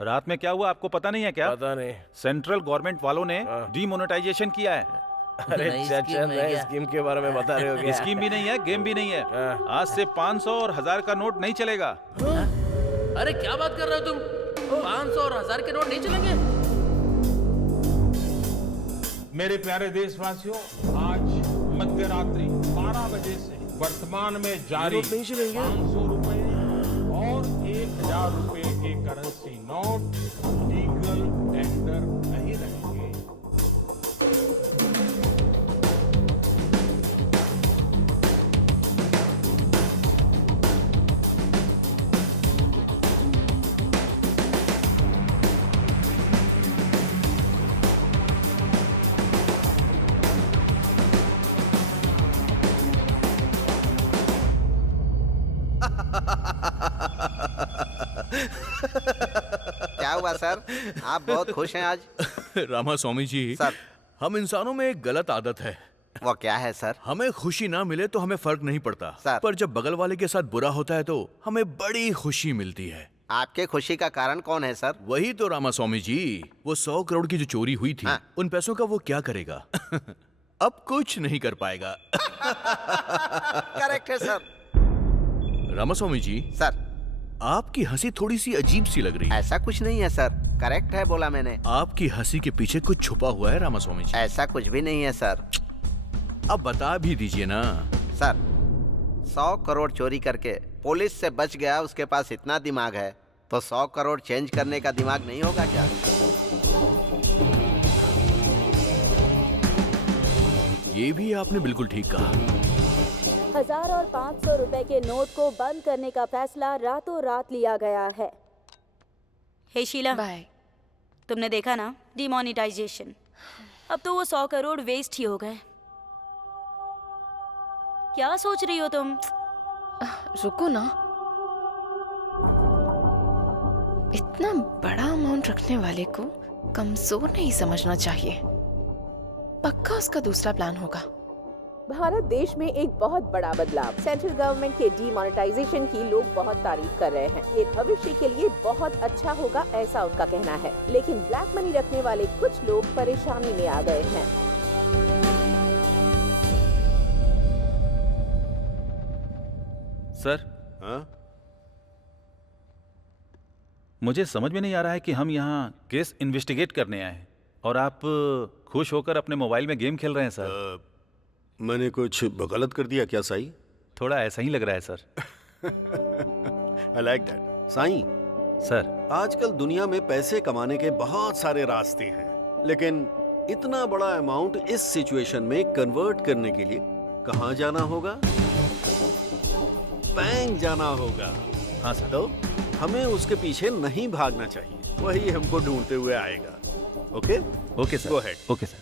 रात में क्या हुआ आपको पता नहीं है क्या? पता नहीं। सेंट्रल गवर्नमेंट वालों ने डीमोनेटाइजेशन किया है। अरे नई चाचा, स्कीम है नए क्या? स्कीम के बारे में बता रहे हो क्या? स्कीम भी नहीं है, गेम भी नहीं है। आज से 500 और 1000 का नोट नहीं चलेगा। अरे क्या बात कर रहे हो तुम? 500 और 1000 के नोट नहीं चलेंगे? मेरे प्यारे देशवासियों, आज मध्य रात्रि 12 बजे से वर्तमान में जारी नोट नहीं चलेंगे? 500 रुपए और 1000 रुपए के करेंसी नोट लीगल टेंडर नहीं रहेंगे। क्या हुआ सर? आप बहुत खुश हैं आज। रामास्वामी जी, सर। हम इंसानों में एक गलत आदत है। वो क्या है सर? हमें खुशी ना मिले तो हमें फर्क नहीं पड़ता, सर। पर जब बगल वाले के साथ बुरा होता है तो हमें बड़ी खुशी मिलती है। आपके खुशी का कारण कौन है सर? वही तो रामास्वामी जी, वो 100 करोड़ की जो चोरी हुई थी, हाँ। उन पैसों का वो क्या करेगा? अब कुछ नहीं कर पाएगा। करेक्ट है सर। रामास्वामी जी, सर, आपकी हंसी थोड़ी सी अजीब सी लग रही है। ऐसा कुछ नहीं है सर। करेक्ट है बोला मैंने। आपकी हंसी के पीछे कुछ छुपा हुआ है रामास्वामी जी। ऐसा कुछ भी नहीं है सर। अब बता भी दीजिए ना। सर, 100 करोड़ चोरी करके पुलिस से बच गया, उसके पास इतना दिमाग है तो 100 करोड़ चेंज करने का दिमाग नहीं होगा क्या? ये भी आपने बिल्कुल ठीक कहा। 1000 और 500 रुपए के नोट को बंद करने का फैसला रातों रात लिया गया है। हे शीला, बाय। तुमने देखा ना डिमोनेटाइजेशन? अब तो वो 100 करोड़ वेस्ट ही हो गए। क्या सोच रही हो तुम? रुको ना, इतना बड़ा अमाउंट रखने वाले को कमजोर नहीं समझना चाहिए। पक्का उसका दूसरा प्लान होगा। भारत देश में एक बहुत बड़ा बदलाव। सेंट्रल गवर्नमेंट के डीमोनेटाइजेशन की लोग बहुत तारीफ कर रहे हैं। ये भविष्य के लिए बहुत अच्छा होगा, ऐसा उनका कहना है। लेकिन ब्लैक मनी रखने वाले कुछ लोग परेशानी में आ गए हैं। सर, हाँ? मुझे समझ में नहीं आ रहा है कि हम यहाँ केस इन्वेस्टिगेट करने आए हैं और आप खुश होकर अपने मोबाइल में गेम खेल रहे हैं सर। मैंने कुछ गलत कर दिया क्या साई? थोड़ा ऐसा ही लग रहा है sir. I like that. Sai, sir, आजकल दुनिया में पैसे कमाने के बहुत सारे रास्ते हैं, लेकिन इतना बड़ा अमाउंट इस सिचुएशन में कन्वर्ट करने के लिए कहाँ जाना होगा? बैंक जाना होगा। हाँ सर। तो हमें उसके पीछे नहीं भागना चाहिए, वही हमको ढूंढते हुए आएगा। Okay? Okay sir. Go ahead. Okay sir.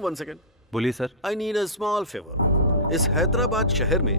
1 second. बोलिए sir. I need a small favour. इस हैदराबाद शहर में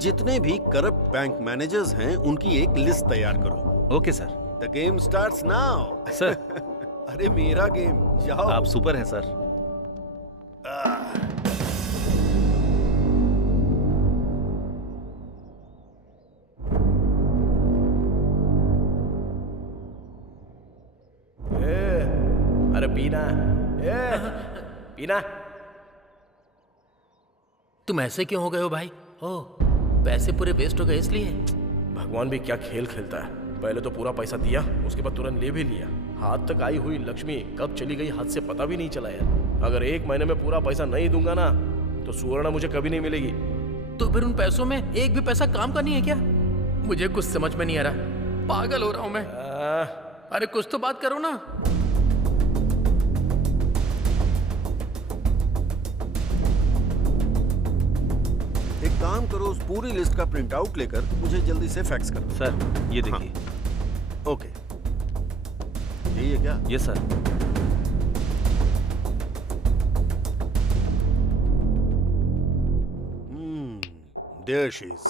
जितने भी करप्ट बैंक मैनेजर्स हैं, उनकी एक लिस्ट तैयार करो। Okay sir. The game starts now. Sir, अरे मेरा गेम, जाओ। आप सुपर हैं सर। अरे पीना, पीना। तुम ऐसे क्यों हो गए हो भाई? ओ, पैसे पूरे वेस्ट हो गए इसलिए? भगवान भी क्या खेल खेलता है। पहले तो पूरा पैसा दिया, उसके बाद तुरंत ले भी लिया। हाथ तक आई हुई लक्ष्मी कब चली गई हाथ से पता भी नहीं चला यार। अगर 1 महीने में पूरा पैसा नहीं दूंगा ना, तो सुवर्णा मुझे कभी नहीं मिलेगी। तो फिर उन पैसों में एक भी पैसा काम का नहीं है क्या? मुझे कुछ समझ में नहीं आ रहा, पागल हो रहा हूं मैं। अरे कुछ तो बात करो ना। एक काम करो, उस पूरी लिस्ट का प्रिंट आउट लेकर मुझे जल्दी से फैक्स कर दो। सर, ये देखिए। ओके, यही है क्या? Yes sir. There she is.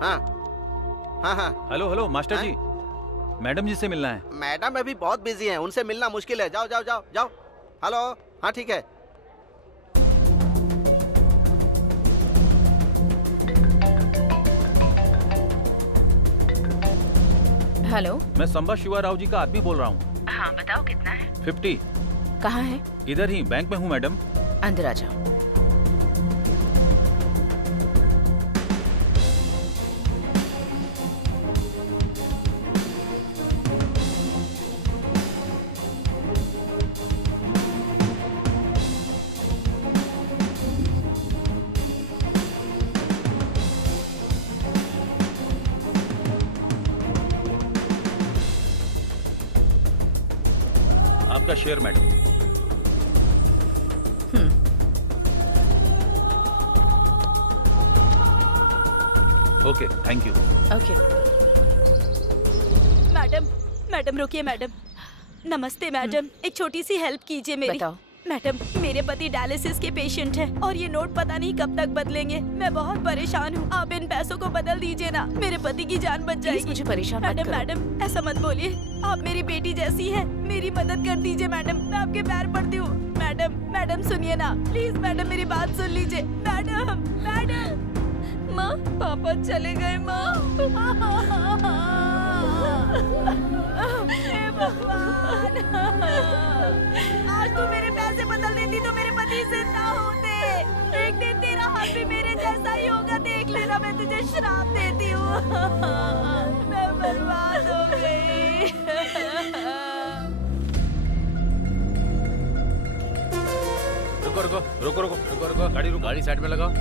हाँ हाँ हाँ। हेलो हेलो मास्टर हाँ? जी, मैडम जी से मिलना है। मैडम अभी बहुत बिजी हैं, उनसे मिलना मुश्किल है। जाओ जाओ जाओ जाओ। हेलो, हाँ ठीक है। हेलो। मैं संबा शिवा राव जी का आदमी बोल रहा हूँ। हाँ बताओ कितना है? 50। कहाँ है? इधर ही बैंक में हूँ मैडम। अंदर आ जाओ। आपका share madam. Okay, thank you. Okay. Madam, madam रुकिए मैडम। नमस्ते मैडम, एक छोटी सी हेल्प कीजिए मेरी। बताओ। मैडम, मेरे पति डायलिसिस के पेशेंट हैं और ये नोट पता नहीं कब तक बदलेंगे। मैं बहुत परेशान हूँ, आप इन पैसों को बदल दीजिए ना, मेरे पति की जान बच जाएगी। मुझे परेशान मत मैडम करो। मैडम ऐसा मत बोलिए, आप मेरी बेटी जैसी है, मेरी मदद कर दीजिए मैडम, मैं आपके पैर पड़ती हूँ। मैडम, मैडम सुनिए ना प्लीज, मैडम मेरी बात सुन लीजिए। Madam, madam. माँ, पापा चले गए माँ। हे भगवान, आज तू मेरे पैसे बदल देती तो मेरे पति जिंदा होते। एक दिन तेरा हाथ भी मेरे जैसा ही होगा, देख लेना, मैं तुझे श्राप देती हूँ। मैं बर्बाद हो गई। रुको रुको रुको रुको रुको रुको, गाड़ी रुको। गाड़ी साइड में लगाओ।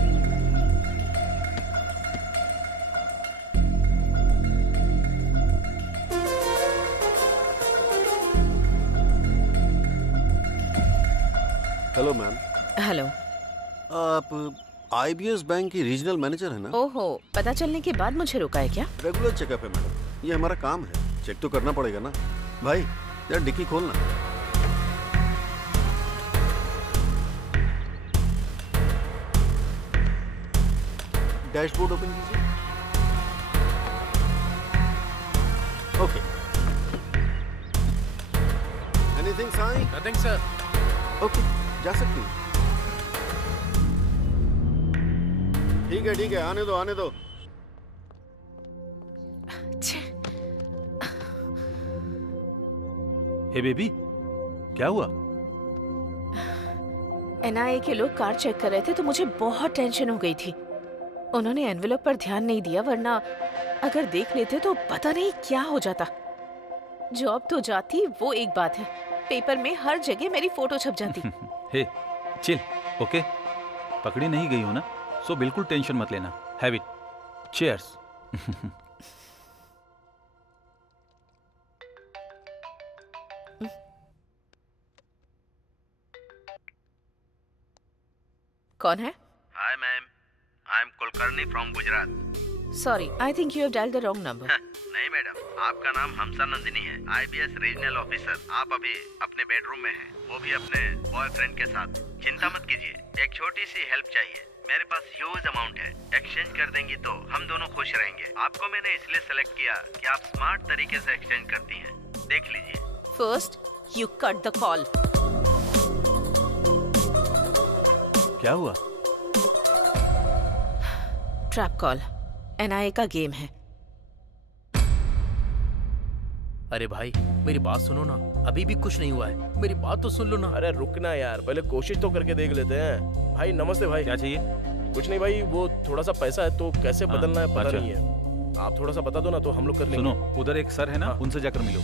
Hello ma'am. हेलो। आप IBS बैंक की रीजनल मैनेजर है ना? ओहो, पता चलने के बाद मुझे रोका है क्या? रेगुलर चेकअप है मैडम, ये हमारा काम है, चेक तो करना पड़ेगा ना। भाई यार डिक्की खोलना। डैशबोर्ड ओपन कीजिए। Okay. Anything sign? Nothing sir. Okay, जा सकती हूँ। ठीक है, आने दो आने दो। हे बेबी, क्या हुआ? NIA के लोग कार चेक कर रहे थे तो मुझे बहुत टेंशन हो गई थी। उन्होंने एनवेलप पर ध्यान नहीं दिया, वरना अगर देख लेते तो पता नहीं क्या हो जाता। जॉब तो जाती, वो एक बात है, पेपर में हर जगह मेरी फोटो छप जाती। हे चिल, ओके? पकड़ी नहीं गई हो ना, सो बिल्कुल टेंशन मत लेना। Have it. चीयर्स। कौन है? Hi ma'am, I am Kulkarni from Gujarat. Sorry, I think you have dialled the wrong number. नहीं मैडम, आपका नाम हमसा नंदिनी है, IBS रीजनल ऑफिसर। आप अभी अपने बेडरूम में हैं, वो भी अपने बॉयफ्रेंड के साथ। चिंता मत कीजिए, एक छोटी सी हेल्प चाहिए, मेरे पास ह्यूज अमाउंट है, एक्सचेंज कर देंगी तो हम दोनों खुश रहेंगे। आपको मैंने इसलिए सेलेक्ट किया कि आप स्मार्ट तरीके से एक्सचेंज करती हैं। देख लीजिए। First you cut the call. क्या हुआ? Trap call. NIA का गेम है। अरे भाई मेरी बात सुनो ना, अभी भी कुछ नहीं हुआ है, मेरी बात तो सुन लो ना। अरे रुकना यार, पहले कोशिश तो करके देख लेते हैं। भाई नमस्ते भाई। क्या चाहिए? कुछ नहीं भाई, वो थोड़ा सा पैसा है तो कैसे हाँ, बदलना है पता अच्छा। नहीं है। आप थोड़ा सा बता दो ना तो हम लोग कर लेंगे। सुनो, उधर एक सर है ना, हाँ। उनसे जाकर मिलो।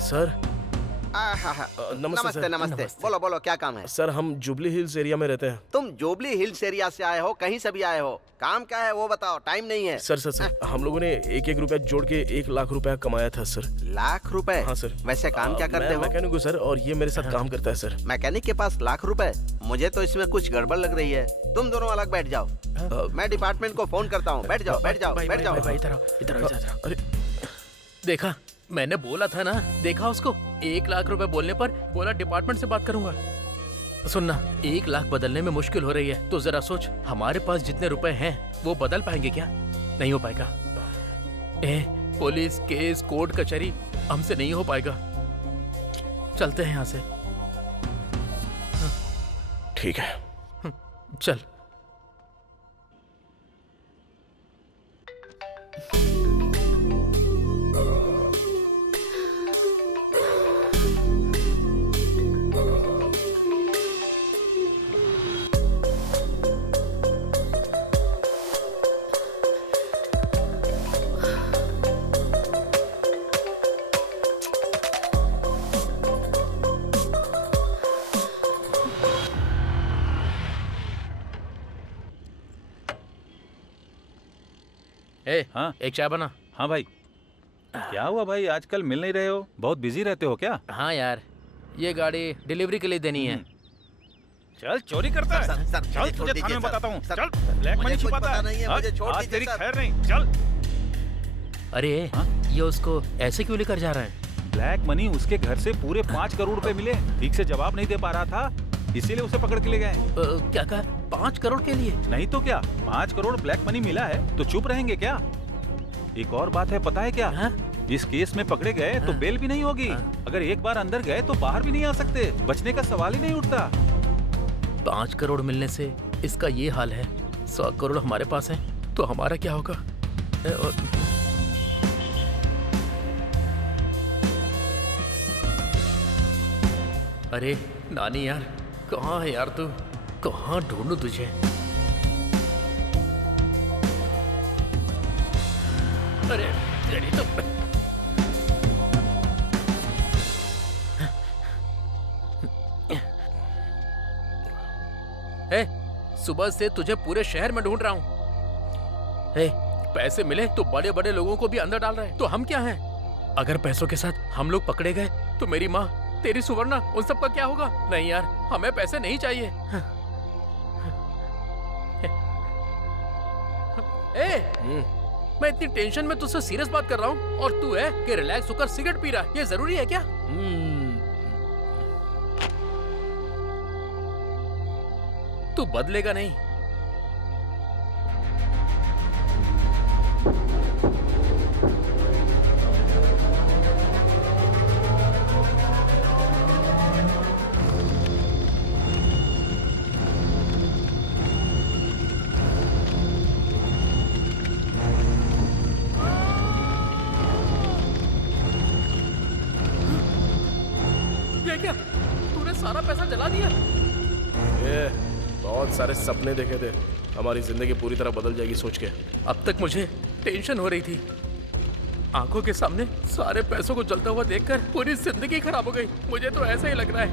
सर नमस्ते नमस्ते सर। नमस्ते। बोलो बोलो, क्या काम है? सर हम जुबली हिल्स एरिया में रहते हैं। तुम जोबली हिल्स एरिया से आए हो, कहीं से भी आए हो, काम क्या है वो बताओ, टाइम नहीं है। सर हम लोगों ने एक रुपया जोड़ के 1 लाख रुपया कमाया था सर। लाख रुपए? हाँ सर। वैसे काम क्या करते हो? मैकेनिक हूँ सर, और ये मेरे साथ काम करता है सर। मैकेनिक के पास लाख रुपए? मुझे तो इसमें कुछ गड़बड़ लग रही है। तुम दोनों अलग बैठ जाओ, मैं डिपार्टमेंट को फोन करता हूँ। बैठ जाओ बैठ जाओ बैठ जाओ। इधर अरे देखा, मैंने बोला था ना, देखा उसको। 1 लाख रुपए बोलने पर बोला डिपार्टमेंट से बात करूंगा। सुनना, 1 लाख बदलने में मुश्किल हो रही है, तो जरा सोच, हमारे पास जितने रुपए हैं वो बदल पाएंगे क्या? नहीं हो पाएगा। पुलिस केस कोर्ट कचहरी हमसे नहीं हो पाएगा। चलते हैं यहाँ से। ठीक है, चल। हाँ एक चाय बना। हाँ भाई। क्या हुआ भाई, आजकल मिल नहीं रहे हो? बहुत बिजी रहते हो क्या? हाँ यार, ये गाड़ी डिलीवरी के लिए देनी है। चल चोरी करता है। चल तुझे थाने में बताता हूँ। चल ब्लैक मनी छुपाता है। आज तेरी खैर नहीं। चल। अरे ये उसको ऐसे क्यों लेकर जा रहा है? ब्लैक मनी उसके घर से पूरे 5 करोड़ रुपए मिले। ठीक से जवाब नहीं दे पा रहा था, इसीलिए उसे पकड़ के ले गए। क्या कहा? 5 करोड़ के लिए? नहीं तो क्या, 5 करोड़ ब्लैक मनी मिला है तो चुप रहेंगे क्या? एक और बात है, पता है क्या? इस केस में पकड़े गए तो बेल भी नहीं होगी। अगर एक बार अंदर गए तो बाहर भी नहीं आ सकते। बचने का सवाल ही नहीं उठता। 5 करोड़ मिलने से इसका ये हाल है। 100 करोड़ हमारे पास है तो हमारा क्या होगा? अरे नानी यार, कहाँ है यार तू? कहाँ ढूंढूं तुझे? अरे तेरी तो सुबह से तुझे पूरे शहर में ढूंढ रहा हूँ। पैसे मिले तो बड़े बड़े लोगों को भी अंदर डाल रहे हैं, तो हम क्या हैं? अगर पैसों के साथ हम लोग पकड़े गए तो मेरी माँ, तेरी सुवर्णा, उन सब का क्या होगा? नहीं यार, हमें पैसे नहीं चाहिए। मैं इतनी टेंशन में तुझसे सीरियस बात कर रहा हूँ और तू है कि रिलैक्स होकर सिगरेट पी रहा है। ये जरूरी है क्या? तू बदलेगा नहीं। ये क्या? तूने सारा पैसा जला दिया? बहुत सारे सपने देखे थे, हमारी जिंदगी पूरी तरह बदल जाएगी सोच के। अब तक मुझे टेंशन हो रही थी, आंखों के सामने सारे पैसों को जलता हुआ देखकर पूरी जिंदगी खराब हो गई। मुझे तो ऐसा ही लग रहा है।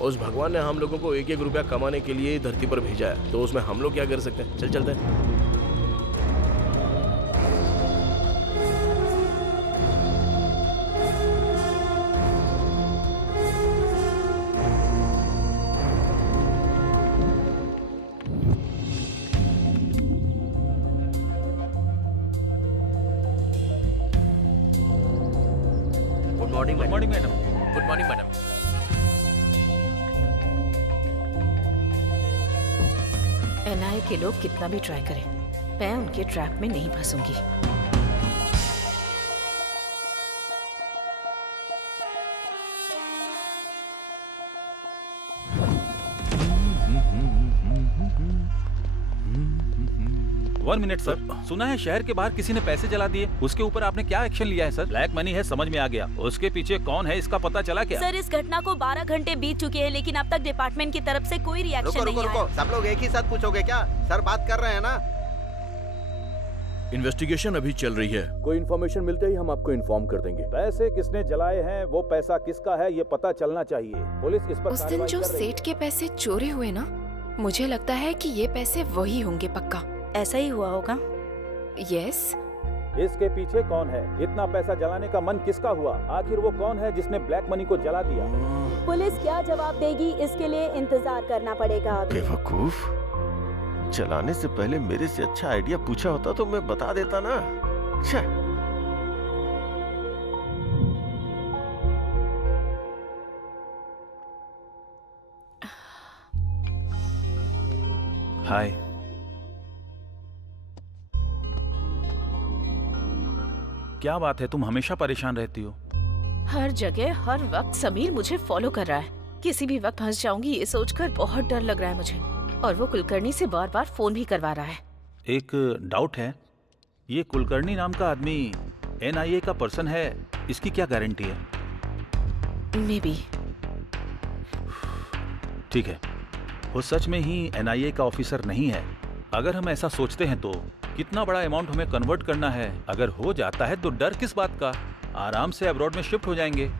उस भगवान ने हम लोगों को 1-1 रुपया कमाने के लिए धरती पर भेजा है, तो उसमें हम लोग क्या कर सकते हैं? चल चलते हैं। Good morning madam. Good morning madam. NIA के लोग कितना भी ट्राई करें, मैं उनके ट्रैप में नहीं फंसूंगी। वन मिनट सर, सुना है शहर के बाहर किसी ने पैसे जला दिए, उसके ऊपर आपने क्या एक्शन लिया है सर? ब्लैक मनी है, समझ में आ गया। उसके पीछे कौन है इसका पता चला क्या? सर, इस घटना को 12 घंटे बीत चुके हैं, लेकिन अब तक डिपार्टमेंट की तरफ से कोई रिएक्शन नहीं आया। सब लोग एक ही साथ पूछोगे क्या? सर बात कर रहे हैं ना। इन्वेस्टिगेशन अभी चल रही है, कोई इन्फॉर्मेशन मिलते ही हम आपको इन्फॉर्म कर देंगे। पैसे किसने जलाए हैं, वो पैसा किसका है, ये पता चलना चाहिए। पुलिस इस पर उस दिन जो सेठ के पैसे चोरी हुए ना, मुझे लगता है कि ये पैसे वही होंगे पक्का। ऐसा ही हुआ होगा। यस। इसके पीछे कौन है? इतना पैसा जलाने का मन किसका हुआ? आखिर वो कौन है जिसने ब्लैक मनी को जला दिया? पुलिस क्या जवाब देगी, इसके लिए इंतजार करना पड़ेगा। बेवकूफ, जलाने से पहले मेरे से अच्छा आइडिया पूछा होता तो मैं बता देता ना। हाय। क्या बात है, तुम हमेशा परेशान रहती हो? हर जगह हर वक्त समीर मुझे फॉलो कर रहा है। किसी भी वक्त फंस जाऊंगी ये सोचकर बहुत डर लग रहा है मुझे। और वो कुलकर्णी से बार बार फोन भी करवा रहा है। एक डाउट है, ये कुलकर्णी नाम का आदमी NIA का पर्सन है, इसकी क्या गारंटी है? May be. ठीक है, वो सच में ही NIA का ऑफिसर नहीं है। अगर हम ऐसा सोचते हैं तो कितना बड़ा अमाउंट हमें कन्वर्ट करना है। अगर हो जाता है तो डर किस बात का, आराम से अब्रॉड में शिफ्ट हो जाएंगे।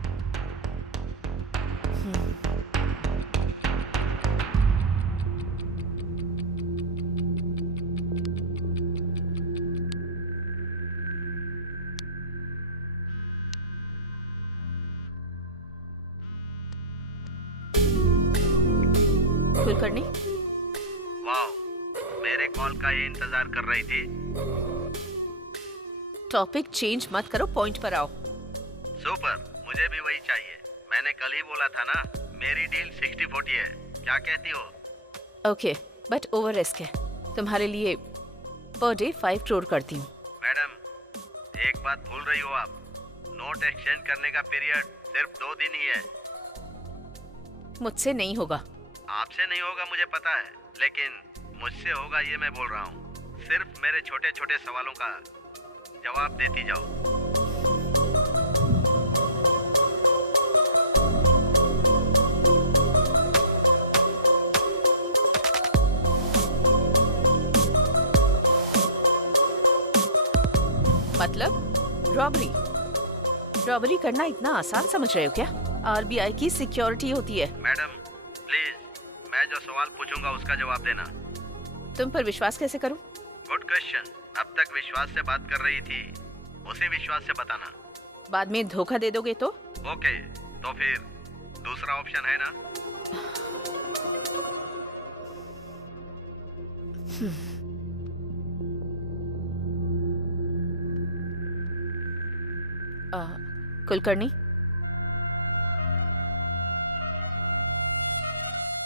कुलकर्णी, वाओ, मेरे कॉल का ये इंतजार कर रही थी। टॉपिक चेंज मत करो, पॉइंट पर आओ। सुपर, मुझे भी वही चाहिए। मैंने कल ही बोला था ना, मेरी डील 60-40 है। क्या कहती हो? ओके, बट ओवर रिस्क है। तुम्हारे लिए पर डे 5 करोड़ करती हूँ। मैडम, एक बात भूल रही हो आप। नोट एक्सचेंज करने का पीरियड सिर्फ 2 दिन ही है। मुझसे नहीं होगा। आपसे नहीं होगा मुझे पता है, लेकिन मुझसे होगा ये मैं बोल रहा हूँ। सिर्फ मेरे छोटे छोटे सवालों का जवाब देती जाओ। मतलब रॉबरी? रॉबरी करना इतना आसान समझ रहे हो क्या? RBI की सिक्योरिटी होती है। मैडम प्लीज, मैं जो सवाल पूछूंगा उसका जवाब देना। तुम पर विश्वास कैसे करूं? Good question. अब तक विश्वास से बात कर रही थी, उसी विश्वास से बताना। बाद में धोखा दे दोगे तो? ओके, तो फिर दूसरा ऑप्शन है ना? कुलकर्णी,